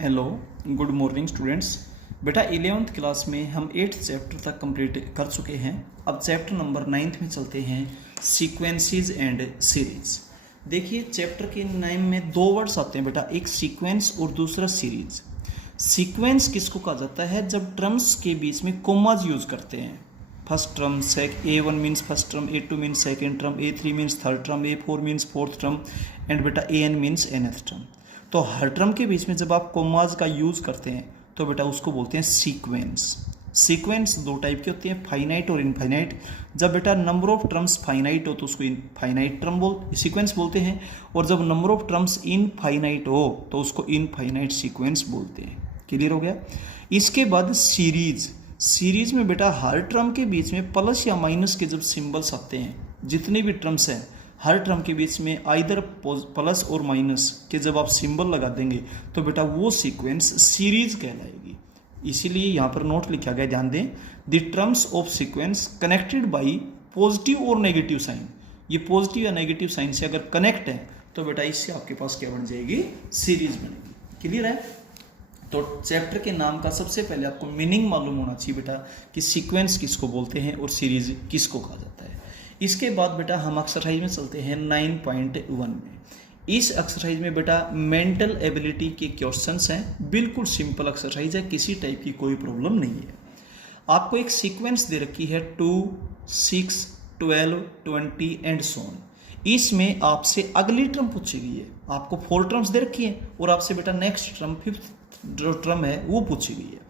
Hello, good morning students. बेटा 11th class में हम 8th चैप्टर तक कंप्लीट कर चुके हैं। अब चैप्टर नंबर 9th में चलते हैं, सीक्वेंसेस एंड सीरीज। देखिए चैप्टर के नाम में दो वर्ड्स आते हैं बेटा, एक सीक्वेंस और दूसरा सीरीज। सीक्वेंस किसको कहा जाता है? जब ट्रम्स के बीच में कोमाज यूज करते हैं। First term A1 means first term, A2 means second term, A3 means third term, A4 means fourth term and बेटा AN मीन्स nth टर्म। तो हर टर्म के बीच में जब आप कोमाज का यूज करते हैं तो बेटा उसको बोलते हैं सीक्वेंस। सीक्वेंस दो टाइप के होते हैं, फाइनाइट और इनफाइनाइट। जब बेटा नंबर ऑफ टर्म्स फाइनाइट हो तो उसको इनफाइनाइट सीक्वेंस बोलते हैं, और जब नंबर ऑफ टर्म्स इनफाइनाइट हो तो उसको इनफाइनाइट सीक्वेंस बोलते हैं। क्लियर हो गया? इसके बाद सीरीज। सीरीज में बेटा हर टर्म के बीच में प्लस या माइनस के जब सिंबल्स आते हैं, जितने भी टर्म्स हैं हर टर्म के बीच में आइदर प्लस और माइनस के जब आप सिंबल लगा देंगे तो बेटा वो सीक्वेंस सीरीज कहलाएगी। इसीलिए यहाँ पर नोट लिखा गया, ध्यान दें, the terms of sequence connected by positive और नेगेटिव साइन। ये पॉजिटिव या नेगेटिव साइन से अगर कनेक्ट है तो बेटा इससे आपके पास क्या बन जाएगी? सीरीज बनेगी। क्लियर है? तो चैप्टर के नाम का सबसे पहले आपको मीनिंग मालूम होना चाहिए बेटा कि सीक्वेंस किसको बोलते हैं और सीरीज किसको कहा जाता है। इसके बाद बेटा हम एक्सरसाइज में चलते हैं 9.1 में। इस एक्सरसाइज में बेटा मेंटल एबिलिटी के क्वेश्चंस हैं। बिल्कुल सिंपल एक्सरसाइज है, किसी टाइप की कोई प्रॉब्लम नहीं है। आपको एक सीक्वेंस दे रखी है 2, 6, 12, 20 एंड सो ऑन। इसमें आपसे अगली टर्म पूछी गई है। आपको 4 टर्म्स दे रखी है और आपसे बेटा नेक्स्ट टर्म, 5th जो टर्म है वो पूछी गई है।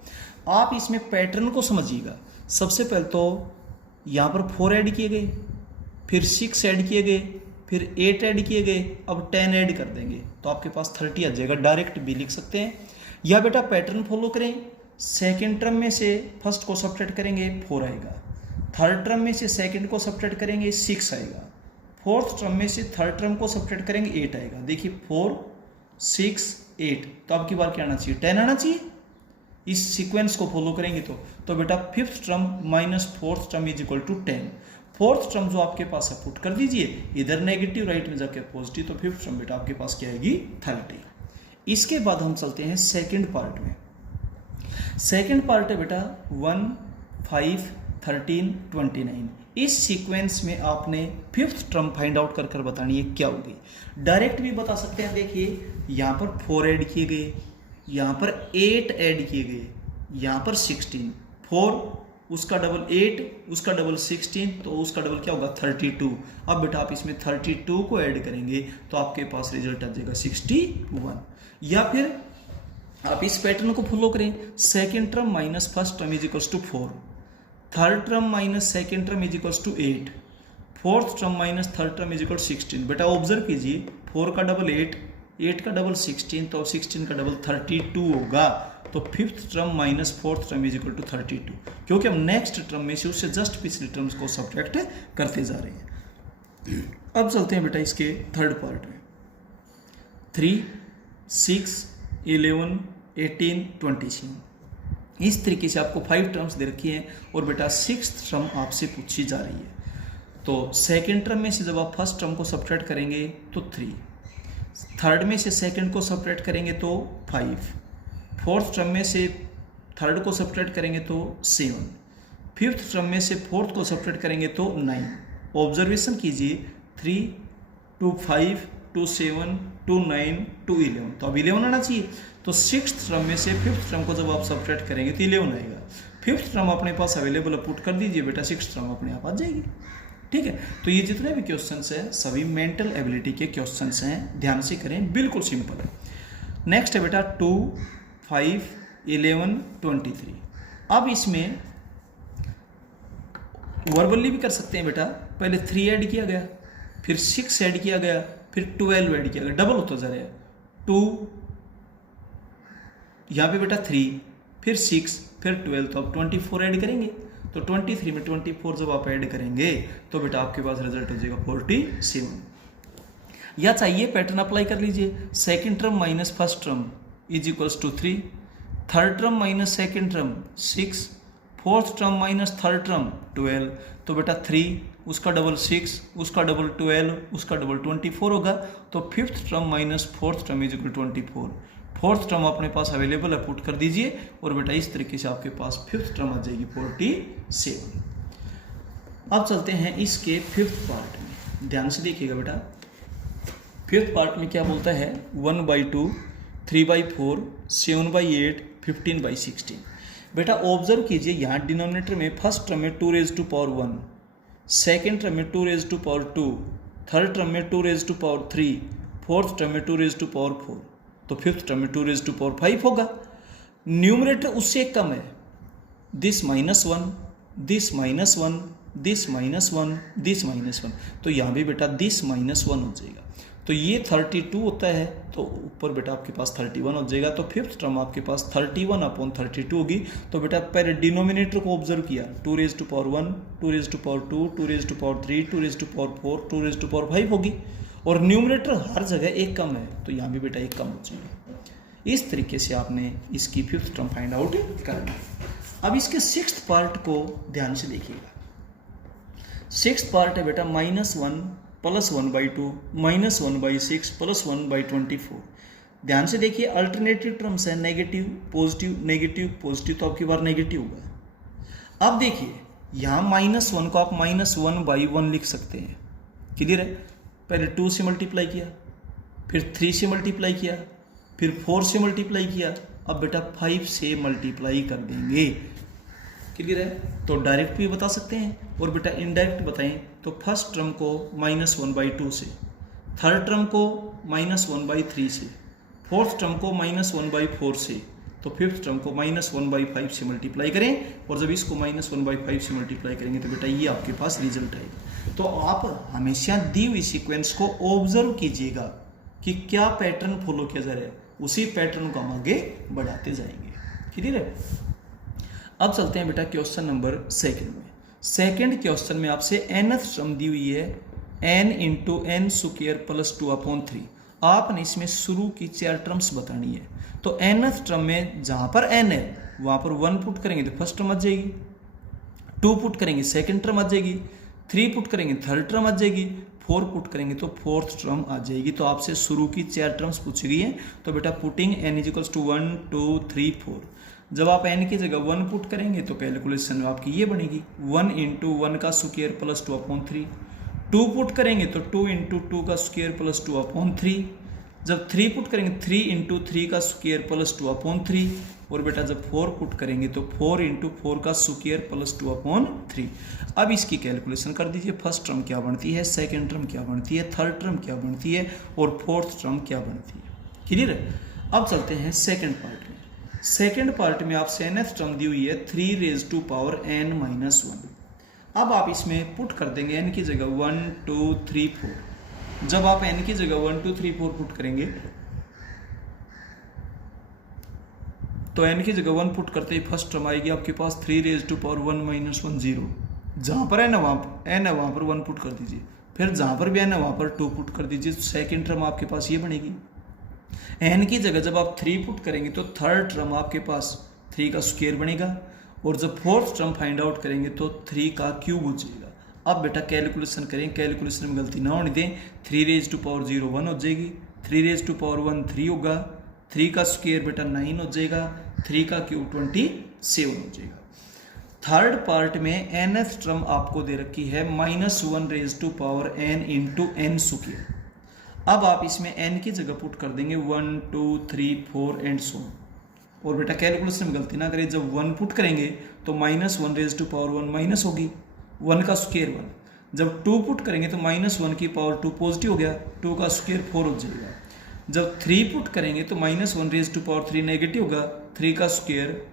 आप इसमें पैटर्न को समझिएगा। सबसे पहले तो यहाँ पर 4 ऐड किए गए, फिर 6 ऐड किए गए, फिर 8 ऐड किए गए, अब 10 ऐड कर देंगे तो आपके पास 30 आ जाएगा। डायरेक्ट भी लिख सकते हैं या बेटा पैटर्न फॉलो करें। सेकेंड टर्म में से फर्स्ट को सब्ट्रैक्ट करेंगे 4 आएगा, थर्ड टर्म में से सेकेंड को सब्ट्रैक्ट करेंगे 6 आएगा, फोर्थ टर्म में से थर्ड टर्म को सब्ट्रैक्ट करेंगे 8 आएगा। देखिए 4, 6, 8, तो अब की बार क्या आना चाहिए? 10 आना चाहिए। इस सीक्वेंस को फॉलो करेंगे तो बेटा 5th term minus 4th term is equal to 10। Fourth term जो आपके पास है पुट कर दीजिए, इधर नेगेटिव राइट में जाके पॉजिटिव, तो 5th टर्म बेटा आपके पास क्या आएगी? 30। इसके बाद हम चलते हैं सेकंड पार्ट में। सेकंड पार्ट है बेटा 1, 5, 13, 29। इस सीक्वेंस में आपने 5th टर्म फाइंड आउट कर बतानी है क्या होगी। डायरेक्ट भी बता सकते हैं। देखिए यहाँ पर 4 ऐड किए गए, यहाँ पर 8 ऐड किए गए, यहाँ पर 16, 4 उसका डबल 8, उसका डबल 16, तो उसका डबल क्या होगा? 32। अब बेटा आप इसमें 32 को ऐड करेंगे तो आपके पास रिजल्ट आ जाएगा 61। या फिर आप इस पैटर्न को फॉलो करें। Second term minus first term is equals to 4, third term minus second term is equals to 8, fourth term minus third term is equal 16। बेटा ऑब्जर्व कीजिए, 4 का डबल 8, 8 का डबल 16, तो 16 का डबल 32 होगा। तो 5th term minus 4th term is equal to 32, क्योंकि हम नेक्स्ट टर्म में से उससे जस्ट पिछले टर्म्स को सब्ट्रैक्ट करते जा रहे हैं। अब चलते हैं बेटा इसके थर्ड पार्ट में। 3, 6, 11, 18, 26। इस तरीके से आपको 5 टर्म्स दे रखी हैं और बेटा 6th टर्म आपसे पूछी जा रही है। तो सेकेंड टर्म में से जब आप फर्स्ट टर्म को सब्ट्रैक्ट करेंगे तो 3, थर्ड में से सेकेंड को सब्ट्रैक्ट करेंगे तो 5, फोर्थ टर्म में से थर्ड को सब्ट्रैक्ट करेंगे तो 7, 5th टर्म में से फोर्थ को सब्ट्रैक्ट करेंगे तो 9। ऑब्जर्वेशन कीजिए, 3 to 5 to 7 to 9 to 11, तो अब 11 आना चाहिए। तो 6th टर्म में से 5th टर्म को जब आप सब्ट्रैक्ट करेंगे तो 11 आएगा। 5th टर्म अपने पास अवेलेबल पुट कर दीजिए बेटा, 6th टर्म अपने आप आ जाएगी। ठीक है, तो ये जितने भी क्वेश्चंस हैं सभी मेंटल एबिलिटी के क्वेश्चंस हैं, ध्यान से करें, बिल्कुल सिंपल है। नेक्स्ट है बेटा 2, 5, 11, 23। अब इसमें वर्बली भी कर सकते हैं बेटा। पहले 3 ऐड किया गया, फिर 6 ऐड किया गया, फिर 12 ऐड किया गया, डबल होता जा रहा है। 2 यहाँ पे बेटा 3, फिर 6, फिर 12, तो अब 24 ऐड करेंगे। तो 23 में 24 जब आप ऐड करेंगे तो बेटा आपके पास रिजल्ट हो जाएगा 47। या चाहिए पैटर्न अप्लाई कर लीजिए। Second term minus first term is equals to 3, third term minus second term 6, fourth term minus third term 12, तो बेटा 3 उसका डबल 6, उसका डबल 12, उसका डबल 24 होगा। तो 5th term minus 4th term is equal 24, fourth term अपने पास अवेलेबल है, put कर दीजिए और बेटा इस तरीके से आपके पास फिफ्थ टर्म आ जाएगी 47। अब चलते हैं इसके फिफ्थ पार्ट में, ध्यान से देखिएगा बेटा। फिफ्थ पार्ट में क्या बोलता है, 1/2, 3/4, 7/8, 15/16। बेटा ऑब्जर्व कीजिए, यहाँ डिनोमिनेटर में फर्स्ट टर्म में 2^1, सेकेंड टर्म में 2^2, थर्ड टर्म में 2^3, फोर्थ टर्म में 2^4, तो फिफ्थ टर्म में 2^5 होगा। न्यूमरेटर उससे कम है, दिस -1, दिस -1, दिस -1, दिस -1, तो यहाँ भी बेटा दिस -1 हो जाएगा। तो ये 32 होता है, तो ऊपर बेटा आपके पास 31 हो जाएगा। तो फिफ्थ टर्म आपके पास 31/32 होगी। तो बेटा पहले डिनोमिनेटर को ऑब्जर्व किया, 2^1, 2^2, 2^3, 2^4, 2^5 होगी, और न्यूमरेटर हर जगह एक कम है, तो यहाँ भी बेटा एक कम हो जाएगा। इस तरीके से आपने इसकी फिफ्थ टर्म फाइंड आउट करना है। अब इसके सिक्स्थ पार्ट को ध्यान से देखिएगा। सिक्स्थ पार्ट है बेटा -1 + 1/2 -1/6 + 1/24। ध्यान से देखिए, अल्टरनेटिव टर्म्स है, नेगेटिव पॉजिटिव नेगेटिव पॉजिटिव, तो आपकी बार नेगेटिव होगा। अब देखिए यहाँ -1 को आप -1/1 लिख सकते हैं, क्लियर है। पहले 2 से मल्टीप्लाई किया, फिर 3 से मल्टीप्लाई किया, फिर 4 से मल्टीप्लाई किया, अब बेटा 5 से मल्टीप्लाई कर देंगे, क्लियर है। तो डायरेक्ट भी बता सकते हैं, और बेटा इनडायरेक्ट बताएं तो फर्स्ट टर्म को -1/2 से, थर्ड टर्म को -1/3 से, फोर्थ टर्म को -1/4 से, तो फिफ्थ टर्म को -1/5 से मल्टीप्लाई करें, और जब इसको -1/5 से मल्टीप्लाई करेंगे तो बेटा ये आपके पास रिजल्ट आएगा। तो आप हमेशा दी हुई सीक्वेंस को ऑब्जर्व कीजिएगा कि क्या पैटर्न फॉलो किया जा रहा है, उसी पैटर्न को हम आगे बढ़ाते जाएंगे, क्लियर है। अब चलते हैं बेटा क्वेश्चन नंबर सेकंड में। सेकंड क्वेश्चन में आपसे nth टर्म दी हुई है n × n² + 2/3। आपने इसमें शुरू की 4 टर्म्स बतानी है। तो nth टर्म में जहाँ पर n है वहाँ पर 1 पुट करेंगे तो फर्स्ट टर्म आ जाएगी, 2 पुट करेंगे सेकंड टर्म आ जाएगी, 3 पुट करेंगे थर्ड टर्म आ जाएगी, 4 पुट करेंगे तो फोर्थ टर्म आ जाएगी। तो आपसे शुरू की 4 टर्म्स पूछी गई हैं। तो बेटा पुटिंग n = 1, 2, 3, 4। जब आप n की जगह 1 पुट करेंगे तो कैलकुलेशन आपकी ये बनेगी 1 × 1² + 2/3। 2 पुट करेंगे तो 2 × 2² + 2/3। जब 3 पुट करेंगे 3 × 3² + 2/3। और बेटा जब 4 पुट करेंगे तो 4 × 4² + 2/3। अब इसकी कैलकुलेशन कर दीजिए, फर्स्ट टर्म क्या बनती है, सेकेंड टर्म क्या बनती है, थर्ड टर्म क्या बनती है, और फोर्थ टर्म क्या बनती है, क्लियर है। अब चलते हैं सेकेंड पार्ट में। सेकेंड पार्ट में आपसे nth टर्म दी हुई है 3^n-1। अब आप इसमें पुट कर देंगे n की जगह 1, 2, 3, 4। जब आप n की जगह 1, 2, 3, 4 पुट करेंगे तो n की जगह 1 पुट करते ही फर्स्ट टर्म आएगी आपके पास 3^1 - 1 0। जहाँ पर n है वहाँ पर 1 पुट कर दीजिए, फिर जहाँ पर भी n है वहाँ पर 2 पुट कर दीजिए। सेकेंड टर्म आपके पास ये बनेगी। n की जगह जब आप 3 पुट करेंगे तो थर्ड टर्म आपके पास 3 का स्क्वायर बनेगा, और जब फोर्थ टर्म फाइंड आउट करेंगे तो 3 का क्यूब हो जाएगा। अब बेटा कैलकुलेशन करें, कैलकुलेशन में गलती ना होने दें। 3^0 1 हो जाएगी, 3^1 3 होगा, 3 का स्क्वायर बेटा 9 हो जाएगा, 3 का क्यूब 27 हो जाएगा। थर्ड पार्ट में nth टर्म आपको दे रखी है -1n × n²। अब आप इसमें n की जगह पुट कर देंगे 1, 2, 3, 4 एंड सो। और बेटा कैलकुलेशन में गलती ना करें, जब 1 पुट करेंगे तो -1^1 माइनस होगी, 1 का स्क्वायर 1। जब 2 पुट करेंगे तो -1^2 पॉजिटिव हो गया, 2 का स्क्वायर 4 हो जाएगा। जब 3 पुट करेंगे तो -1^3 नेगेटिव होगा, 3 का स्क्वायर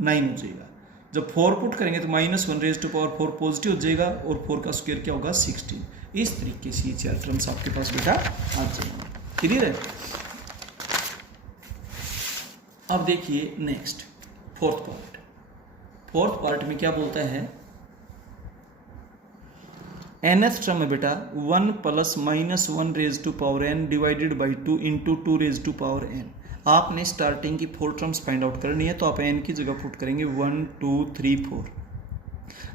9 हो जाएगा। जब 4 पुट करेंगे तो -1^4 पॉजिटिव हो जाएगा, और 4 का स्क्वायर क्या होगा 16। इस तरीके से ये 4 टर्म्स आपके पास बेटा आ जाएंगे, क्लियर है। अब देखिए नेक्स्ट फोर्थ पार्ट में क्या बोलता है, nth टर्म में बेटा 1 + -1^n डिवाइडेड बाई 2 × 2^n। आपने स्टार्टिंग की 4 टर्म्स फाइंड आउट करनी है, तो आप n की जगह पुट करेंगे 1, 2, 3, 4।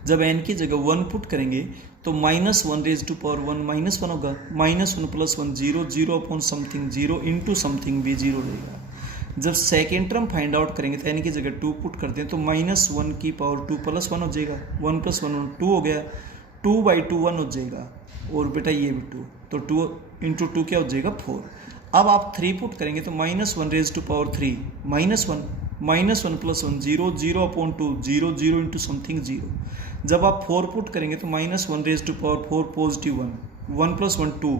जब n की जगह 1 पुट करेंगे तो -1^1 -1 होगा, -1 + 1 0, 0 अपॉन समथिंग 0 इंटू समथिंग भी 0 रहेगा। जब सेकेंड टर्म फाइंड आउट करेंगे तो एन की जगह 2 पुट करते हैं तो -1 की पावर 2 + 1 हो जाएगा, 1 + 1 2 हो गया, 2/2 1 हो जाएगा, और बेटा ये भी 2, तो 2 × 2 क्या हो जाएगा 4। अब आप 3 पुट करेंगे तो -1 रेज़ टू पावर 3 -1 -1 + 1 0 0/2 0 0 × समथिंग 0। जब आप 4 पुट करेंगे तो -1 रेज़ टू पावर 4 पॉजिटिव 1 1 + 1 2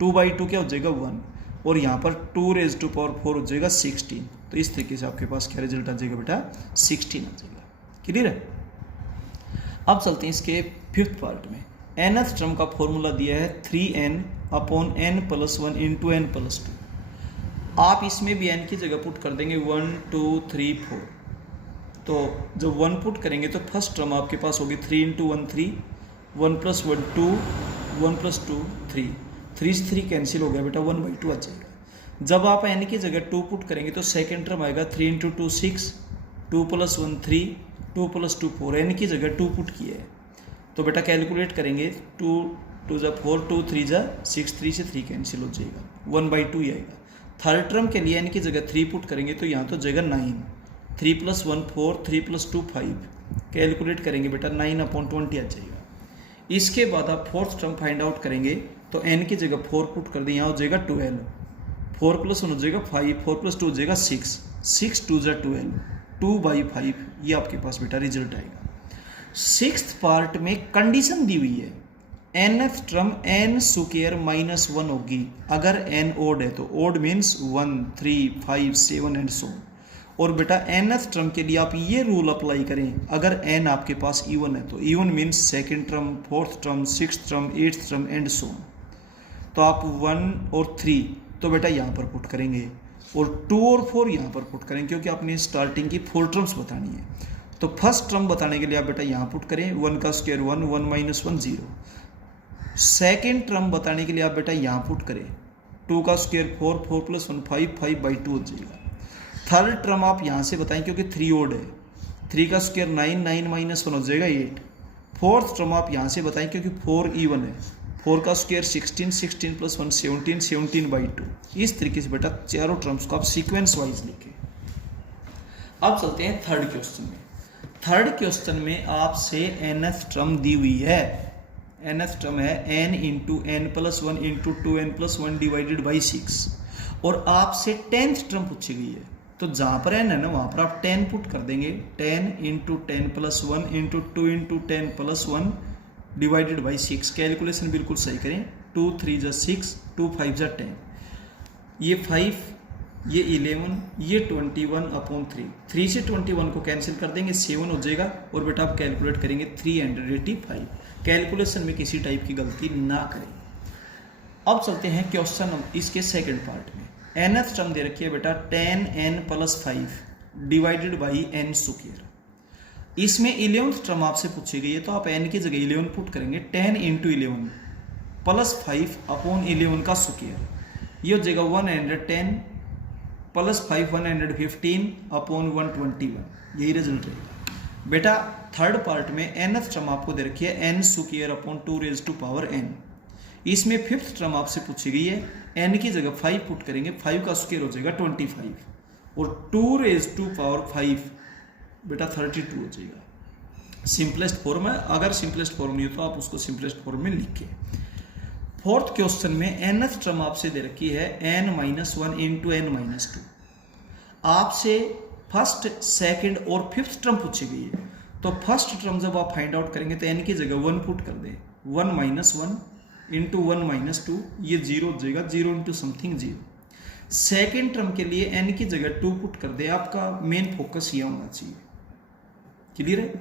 2/2 क्या हो जाएगा 1, और यहाँ पर 2 रेज़ टू पावर 4 हो जाएगा 16। तो इस तरीके से आपके पास क्या रिजल्ट आ जाएगा बेटा 16 आ जाएगा। क्लियर है। अब चलते हैं इसके 5th पार्ट में। nth टर्म का फॉर्मूला दिया है 3n/n + 1 × n + 2। आप इसमें भी n की जगह पुट कर देंगे 1 2 3 4। तो जब 1 पुट करेंगे तो फर्स्ट टर्म आपके पास होगी 3 × 1 3, 1 + 1 2, 1 + 2 3, 3 से 3 कैंसिल हो गया बेटा 1/2 आ जाएगा। जब आप n की जगह 2 पुट करेंगे तो सेकेंड टर्म आएगा 3 × 2 6, 2 + 1 3, 2 + 2 4। n की जगह 2 पुट किया है तो बेटा कैलकुलेट करेंगे 2 2 × 4 2 3 × 6, 3 से 3 कैंसिल हो जाएगा, 1/2 ही आएगा। थर्ड टर्म के लिए n की जगह 3 पुट करेंगे तो यहाँ तो जाएगा 9, 3 + 1 4, 3 + 2 5, कैलकुलेट करेंगे बेटा 9/20 आ जाएगा। इसके बाद आप फोर्थ टर्म फाइंड आउट करेंगे तो n की जगह 4 पुट कर दें, यहाँ हो जाएगा 12, 4 + 1 हो जाएगा 5, 4 + 2 हो जाएगा 6, 6 2 × 12, 2/5। ये आपके पास बेटा रिजल्ट आएगा। 6th पार्ट में कंडीशन दी हुई है nth टर्म n² -1 होगी अगर n ओड है, तो ओड मीन्स 1 3 5 7 एंड सो। और बेटा nth टर्म के लिए आप ये रूल अप्लाई करें अगर n आपके पास इवन है, तो even means second term, fourth term, 6th term, 8th term and so. तो आप 1 और 3 तो बेटा यहाँ पर पुट करेंगे, और 2 और 4 यहाँ पर पुट करेंगे, क्योंकि आपने स्टार्टिंग की 4 टर्म्स बतानी है। तो फर्स्ट टर्म बताने के लिए आप बेटा यहाँ पुट करें 1 का स्क्वायर 1, 1 - 1 0। सेकेंड टर्म बताने के लिए आप बेटा यहाँ पुट करें 2 का स्क्वायर 4, 4 + 1 5, 5/2 हो जाएगा। थर्ड टर्म आप यहाँ से बताएं क्योंकि 3 ओड है, 3 का स्क्वायर 9, 9 - 1 हो जाएगा 8। फोर्थ टर्म आप यहाँ से बताएं क्योंकि 4 इवन है, 4 का स्क्वायर 16, 16 + 1 17, 17/2। इस तरीके से बेटा चारों टर्म्स को आप सीक्वेंस वाइज लिखें। अब चलते हैं थर्ड क्वेश्चन में। थर्ड क्वेश्चन में आपसे nth टर्म दी हुई है, nth टर्म है n × n + 1 × 2n + 1 / 6, और आपसे 10th टर्म पूछी गई है। तो जहाँ पर n है ना वहाँ पर आप 10 पुट कर देंगे, 10 × 10 + 1 × 2 × 10 + 1 / 6। कैलकुलेशन बिल्कुल सही करें, 2 3 × 6, 2 5 × 10, ये 5, ये 11, ये 21/3, 3 से 21 को कैंसिल कर देंगे 7 हो जाएगा, और बेटा आप कैलकुलेट करेंगे 385। कैलकुलेशन में किसी टाइप की गलती ना करें। अब चलते हैं क्वेश्चन इसके सेकंड पार्ट में। nth टर्म दे रखी है बेटा 10n + 5 / n²। इसमें 11th टर्म आपसे पूछी गई है, तो आप n की जगह 11 पुट करेंगे, 10 × 11 + 5/11 का स्क्वायर, ये हो जाएगा 110 + 5 115/121। यही रिजल्ट रहेगा बेटा। थर्ड पार्ट में nth टर्म आपको दे रखी है n² / 2n। इसमें 5th टर्म आपसे पूछी गई है, n की जगह 5 पुट करेंगे, 5 का स्क्वायर हो जाएगा 25, और 2 × 5 बेटा 32 हो जाएगा। सिंपलेस्ट फॉर्म है, अगर सिंपलेस्ट फॉर्म नहीं हो तो आप उसको सिंपलेस्ट फॉर्म में लिखें। फोर्थ क्वेश्चन में nth टर्म आपसे दे रखी है n - 1 × n - 2। आपसे फर्स्ट, सेकंड और 5th टर्म पूछी गई है, तो फर्स्ट टर्म जब आप फाइंड आउट करेंगे तो n की जगह 1 पुट कर दें, 1 - 1 × 1 - 2, ये 0 हो जाएगा, 0 × समथिंग 0। सेकेंड टर्म के लिए n की जगह 2 पुट कर दें। आपका मेन फोकस ये होना चाहिए। क्लियर है।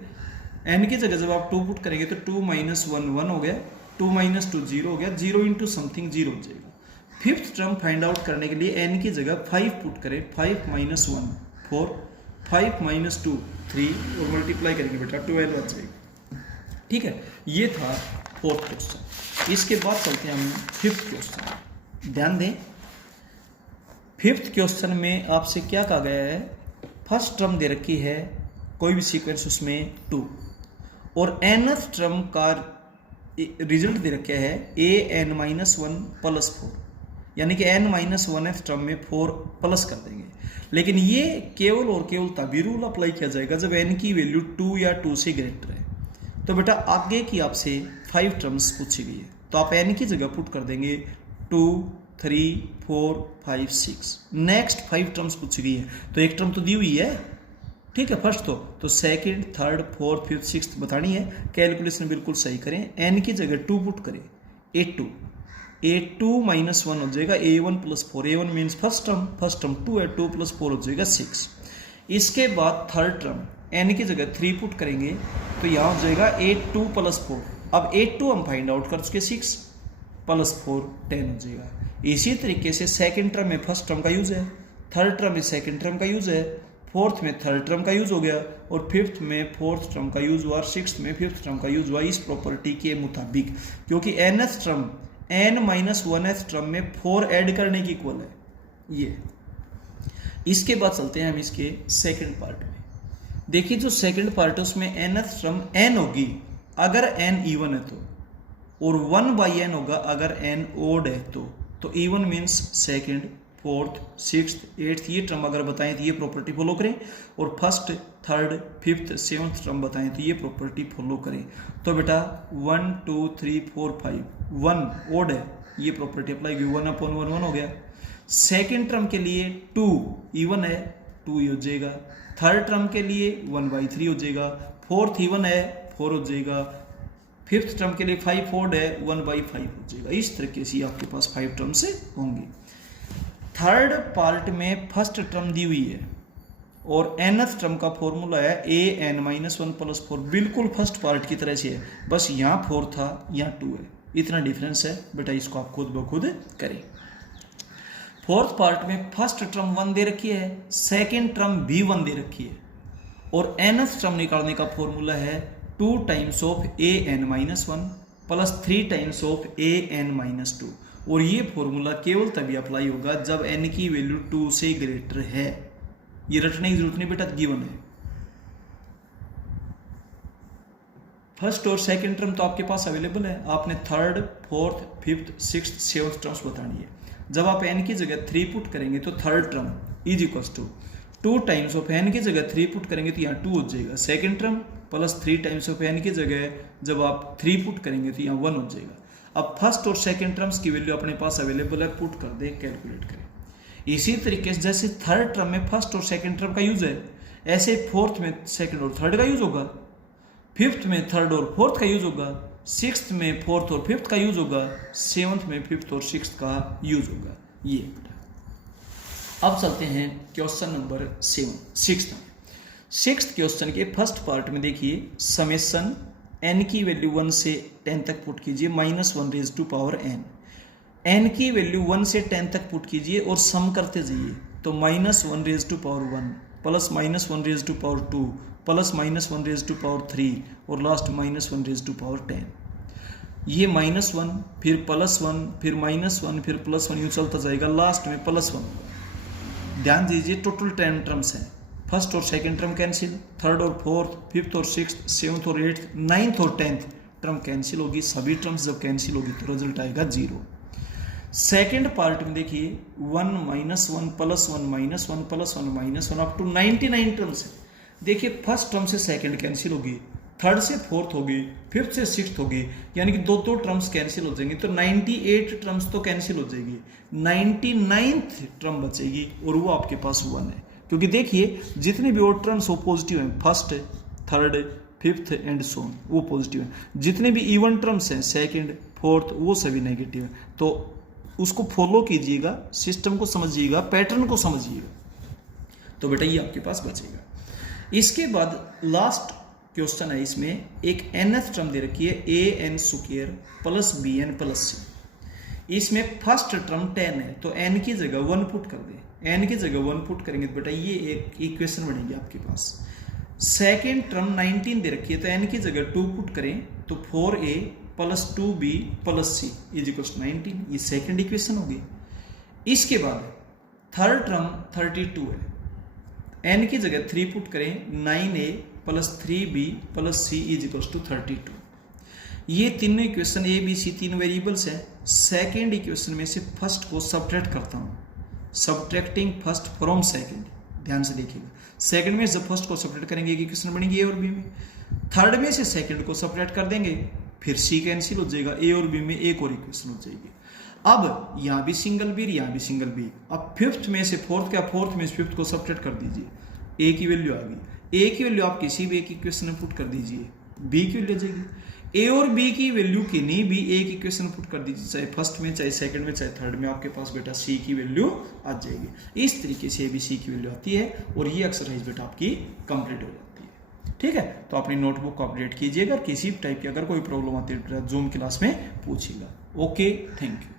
n की जगह जब आप 2 पुट करेंगे तो 2 - 1 1 हो गया, 2 - 2 0 हो गया, 0 × समथिंग 0 हो जाएगा। 5th टर्म फाइंड आउट करने के लिए n की जगह 5 पुट करें, 5 - 1 4, 5 - 2 3, और मल्टीप्लाई करेंगे बेटा 12 आ जाएगा। ठीक है, ये था फोर्थ क्वेश्चन। इसके बाद चलते हैं हम 5th क्वेश्चन। ध्यान दें, 5th क्वेश्चन में आपसे क्या कहा गया है, फर्स्ट टर्म दे रखी है कोई भी सीक्वेंस, उसमें 2, और nth टर्म का रिजल्ट दे रखा है an - 1 + 4। यानी कि n माइनस 1th टर्म में 4 प्लस कर देंगे। लेकिन ये केवल और केवल तभी रूल अप्लाई किया जाएगा जब n की वैल्यू 2 या 2 से ग्रेटर है। तो बेटा आगे की आपसे 5 टर्म्स पूछी गई है, तो आप n की जगह पुट कर देंगे 2, 3, 4, 5, 6। नेक्स्ट 5 टर्म्स पूछी गई है, तो एक टर्म तो दी हुई है, ठीक है, फर्स्ट तो second, third, fourth, fifth, sixth बतानी है। कैलकुलेशन बिल्कुल सही करें, n की जगह 2 पुट करें, A2 माइनस 1 हो जाएगा A1 plus 4। A1 means first term 2 है, 2 प्लस 4 हो जाएगा 6। इसके बाद थर्ड टर्म n की जगह 3 पुट करेंगे तो यहाँ हो जाएगा A2 प्लस 4। अब A2 हम फाइंड आउट कर चुके 6 प्लस 4 10 हो जाएगा। इसी तरीके से सेकंड टर्म में फर्स्ट टर्म का यूज है, थर्ड टर्म में सेकंड टर्म का यूज है, फोर्थ में थर्ड टर्म का यूज हो गया, और फिफ्थ में फोर्थ टर्म का यूज हुआ, और सिक्स्थ में फिफ्थ टर्म का यूज हुआ इस प्रॉपर्टी के मुताबिक, क्योंकि nth term n minus 1th term में 4 ऐड करने की इक्वल है ये। इसके बाद चलते हैं हम इसके सेकंड पार्ट में। देखिए जो सेकंड पार्ट है उसमें nth टर्म n होगी अगर n इवन है तो, और 1/n होगा अगर n ओड है तो even means second, fourth, sixth, eighth ये टर्म अगर बताएं तो ये प्रॉपर्टी फॉलो करें, और first, third, fifth, seventh term बताएं तो ये प्रॉपर्टी फॉलो करें। तो बेटा 1, 2, 3, 4, 5 1 ओड है, ये प्रॉपर्टी अप्लाई की 1/1 हो गया। सेकेंड टर्म के लिए 2 इवन है, 2 ही हो जाएगा। थर्ड टर्म के लिए 1/3 हो जाएगा। फोर्थ इवन है, 4 हो जाएगा। फिफ्थ टर्म के लिए 5 ओड है, 1/5 हो जाएगा। इस तरीके से आपके पास 5 टर्म से होंगी। थर्ड पार्ट में फर्स्ट टर्म दी हुई है और nth टर्म का फॉर्मूला है an-1 प्लस 4, बिल्कुल फर्स्ट पार्ट की तरह से है, बस यहाँ 4 था यहाँ 2 है, इतना डिफरेंस है बेटा, इसको आप खुद ब खुद करें। फोर्थ पार्ट में फर्स्ट टर्म 1 दे रखी है, सेकेंड टर्म भी 1 दे रखी है, और nth टर्म निकालने का फॉर्मूला है 2 times of an-1 plus 3 times of an-2, और ये फॉर्मूला केवल तभी अप्लाई होगा जब n की वैल्यू 2 से ग्रेटर है। ये रटने की जरूरत नहीं बेटा, गिवन है। फर्स्ट और सेकंड टर्म तो आपके पास अवेलेबल है, आपने third, fourth, fifth, sixth, seventh terms बतानी है। जब आप n की जगह 3 पुट करेंगे तो third term is equal to 2 times of n की जगह 3 पुट करेंगे तो यहाँ 2 हो जाएगा। Second term plus 3 times of n की जगह जब आप 3 पुट करेंगे तो यहाँ 1 हो जाएगा। अब फर्स्ट और सेकंड टर्म्स की वैल्यू अपने पास अवेलेबल है, पुट कर दे, कैलकुलेट करें। इसी तरीके से जैसे थर्ड टर्म में फर्स्ट और सेकंड टर्म का यूज है, ऐसे फोर्थ में सेकंड और थर्ड का यूज होगा, फिफ्थ में थर्ड और फोर्थ का यूज होगा, सिक्स्थ में फोर्थ और फिफ्थ का यूज होगा, सेवंथ में फिफ्थ और सिक्स्थ का यूज होगा। ये अब चलते हैं क्वेश्चन नंबर 6। सिक्स्थ क्वेश्चन के फर्स्ट पार्ट में देखिए, समेशन n की वैल्यू 1 से 10 तक पुट कीजिए -1⁻n। n की वैल्यू 1 से 10 तक पुट कीजिए और सम करते जाइए, तो -1⁻1 प्लस -1⁻2 प्लस -1⁻3 और लास्ट -1⁻10। ये -1 फिर +1 फिर -1 फिर +1 यूँ चलता जाएगा, लास्ट में +1। ध्यान दीजिए टोटल 10 टर्म्स हैं। फर्स्ट और सेकंड टर्म कैंसिल, थर्ड और फोर्थ, फिफ्थ और सिक्स्थ, सेवंथ और एट्थ, नाइन्थ और 10th टर्म कैंसिल होगी। सभी टर्म्स जब कैंसिल होगी तो रिजल्ट आएगा 0। सेकंड पार्ट में देखिए 1 -1 +1 -1 +1 -1 अप टू 99 टर्म्स है। देखिए फर्स्ट टर्म से सेकंड कैंसिल होगी, थर्ड से फोर्थ होगी, फिफ्थ से सिक्स्थ होगी, यानी कि 2 टर्म्स कैंसिल हो जाएंगी, तो 98 टर्म्स तो कैंसिल हो जाएगी, 99th टर्म बचेगी और वो आपके पास 1 है। क्योंकि देखिए जितने भी और टर्म्स वो पॉजिटिव हैं, first, third, fifth and so on, वो पॉजिटिव हैं। जितने भी इवन टर्म्स हैं, सेकंड, फोर्थ, वो सभी नेगेटिव हैं। तो उसको फॉलो कीजिएगा, सिस्टम को समझिएगा, पैटर्न को समझिएगा, तो बेटा ये आपके पास बचेगा। इसके बाद लास्ट क्वेश्चन है, इसमें एक nth टर्म दे रखी है an² plus bn plus c। इसमें फर्स्ट टर्म 10 है, तो n की जगह 1 पुट कर दे। n की जगह 1 पुट करेंगे तो बेटा ये एक इक्वेशन बनेगी आपके पास। सेकेंड टर्म 19 दे रखी है, तो n की जगह 2 पुट करें तो 4a plus 2b plus c is equal to 19, ये सेकेंड इक्वेशन होगी। इसके बाद थर्ड टर्म 32 है, n की जगह 3 पुट करें, 9a plus 3b plus c is equal to 32। ये तीनों इक्वेशन ए बी सी तीन वेरिएबल्स हैं। सेकेंड इक्वेशन में से फर्स्ट को सब्ट्रैक्ट करता हूँ, सब्ट्रैक्टिंग फर्स्ट फ्रॉम सेकेंड, ध्यान से देखिएगा। सेकंड में जब फर्स्ट को सब्ट्रैक्ट करेंगे एक इक्वेशन बनेगी ए और बी में। थर्ड में से सेकंड को सब्ट्रैक्ट कर देंगे, फिर सी कैंसिल हो जाएगा, ए और बी में एक और इक्वेशन हो जाएगी। अब यहाँ भी सिंगल बी, यहाँ भी सिंगल बी। अब फिफ्थ में से फोर्थ क्या, फोर्थ में से फिफ्थ को सब्ट्रैक्ट कर दीजिए, ए की वैल्यू आ गई। ए की वैल्यू आप किसी भी एक इक्वेशन में पुट कर दीजिए, बी की वैल्यू आ जाएगी। ए और बी की वैल्यू किन्हीं भी एक इक्वेशन पुट कर दीजिए, चाहे फर्स्ट में, चाहे सेकंड में, चाहे थर्ड में, आपके पास बेटा सी की वैल्यू आ जाएगी। इस तरीके से ए बी सी की वैल्यू आती है और ये एक्सरसाइज बेटा आपकी कंप्लीट हो जाती है। ठीक है, तो अपनी नोटबुक को अपडेट कीजिएगा। किसी टाइप की अगर कोई प्रॉब्लम आती है जूम क्लास में पूछिएगा। Okay, thank you.